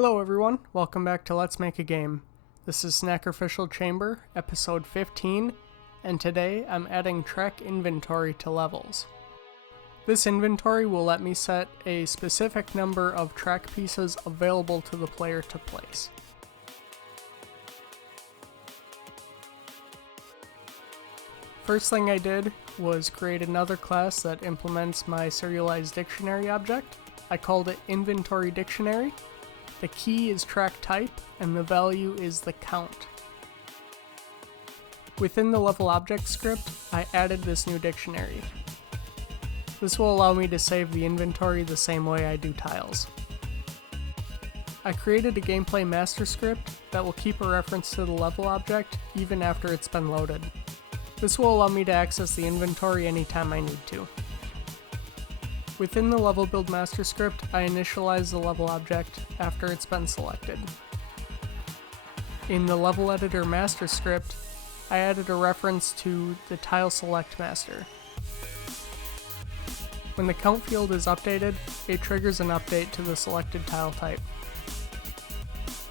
Hello everyone, welcome back to Let's Make a Game. This is Snackrificial Chamber, episode 15, and today I'm adding track inventory to levels. This inventory will let me set a specific number of track pieces available to the player to place. First thing I did was create another class that implements my serialized dictionary object. I called it Inventory Dictionary. The key is track type, and the value is the count. Within the level object script, I added this new dictionary. This will allow me to save the inventory the same way I do tiles. I created a gameplay master script that will keep a reference to the level object even after it's been loaded. This will allow me to access the inventory anytime I need to. Within the level build master script, I initialize the level object after it's been selected. In the level editor master script, I added a reference to the tile select master. When the count field is updated, it triggers an update to the selected tile type.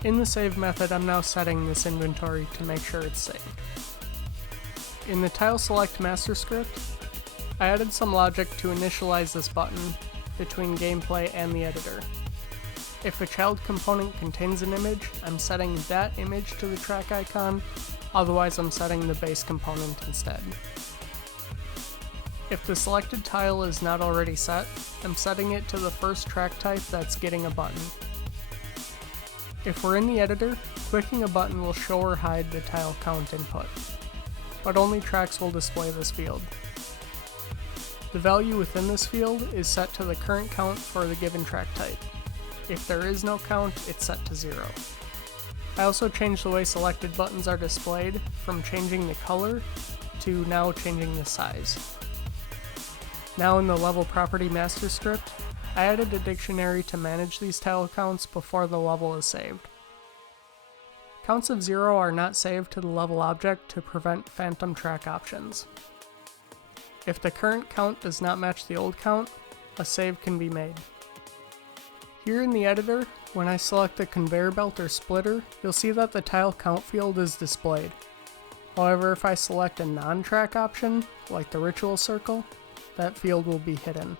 In the save method, I'm now setting this inventory to make sure it's saved. In the tile select master script, I added some logic to initialize this button between gameplay and the editor. If a child component contains an image, I'm setting that image to the track icon, otherwise I'm setting the base component instead. If the selected tile is not already set, I'm setting it to the first track type that's getting a button. If we're in the editor, clicking a button will show or hide the tile count input, but only tracks will display this field. The value within this field is set to the current count for the given track type. If there is no count, it's set to 0. I also changed the way selected buttons are displayed from changing the color to now changing the size. Now in the level property master script, I added a dictionary to manage these tile counts before the level is saved. Counts of 0 are not saved to the level object to prevent phantom track options. If the current count does not match the old count, a save can be made. Here in the editor, when I select the conveyor belt or splitter, you'll see that the tile count field is displayed. However, if I select a non-track option, like the ritual circle, that field will be hidden.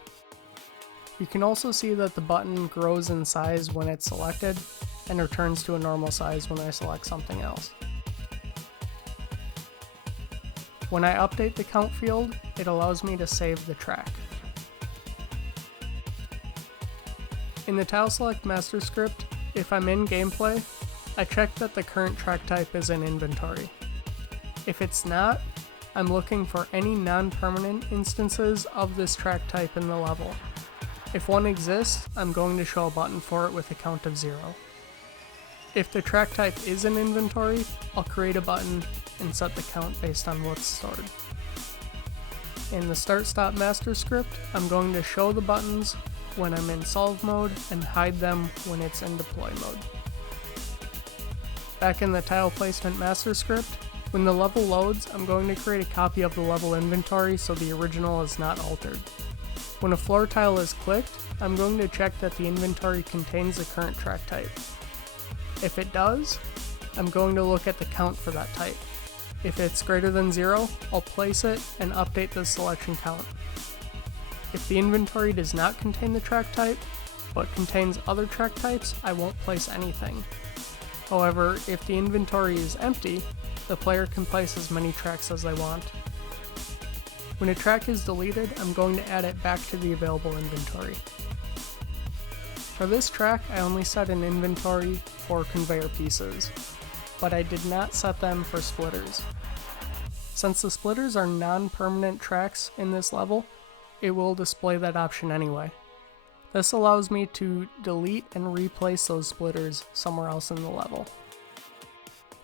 You can also see that the button grows in size when it's selected, and returns to a normal size when I select something else. When I update the count field, it allows me to save the track. In the tile select master script, if I'm in gameplay, I check that the current track type is in inventory. If it's not, I'm looking for any non-permanent instances of this track type in the level. If one exists, I'm going to show a button for it with a count of 0. If the track type is in inventory, I'll create a button and set the count based on what's stored. In the start-stop master script, I'm going to show the buttons when I'm in solve mode and hide them when it's in deploy mode. Back in the tile placement master script, when the level loads, I'm going to create a copy of the level inventory so the original is not altered. When a floor tile is clicked, I'm going to check that the inventory contains the current track type. If it does, I'm going to look at the count for that type. If it's greater than 0, I'll place it and update the selection count. If the inventory does not contain the track type, but contains other track types, I won't place anything. However, if the inventory is empty, the player can place as many tracks as they want. When a track is deleted, I'm going to add it back to the available inventory. For this track, I only set an inventory for conveyor pieces, but I did not set them for splitters. Since the splitters are non-permanent tracks in this level, it will display that option anyway. This allows me to delete and replace those splitters somewhere else in the level.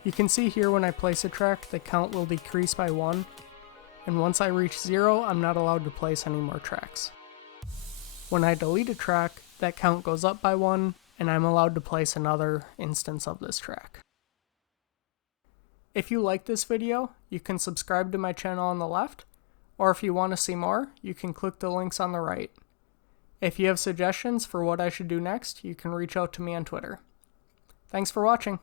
You can see here when I place a track, the count will decrease by 1, and once I reach 0, I'm not allowed to place any more tracks. When I delete a track, that count goes up by 1, and I'm allowed to place another instance of this track. If you like this video, you can subscribe to my channel on the left, or if you want to see more, you can click the links on the right. If you have suggestions for what I should do next, you can reach out to me on Twitter. Thanks for watching.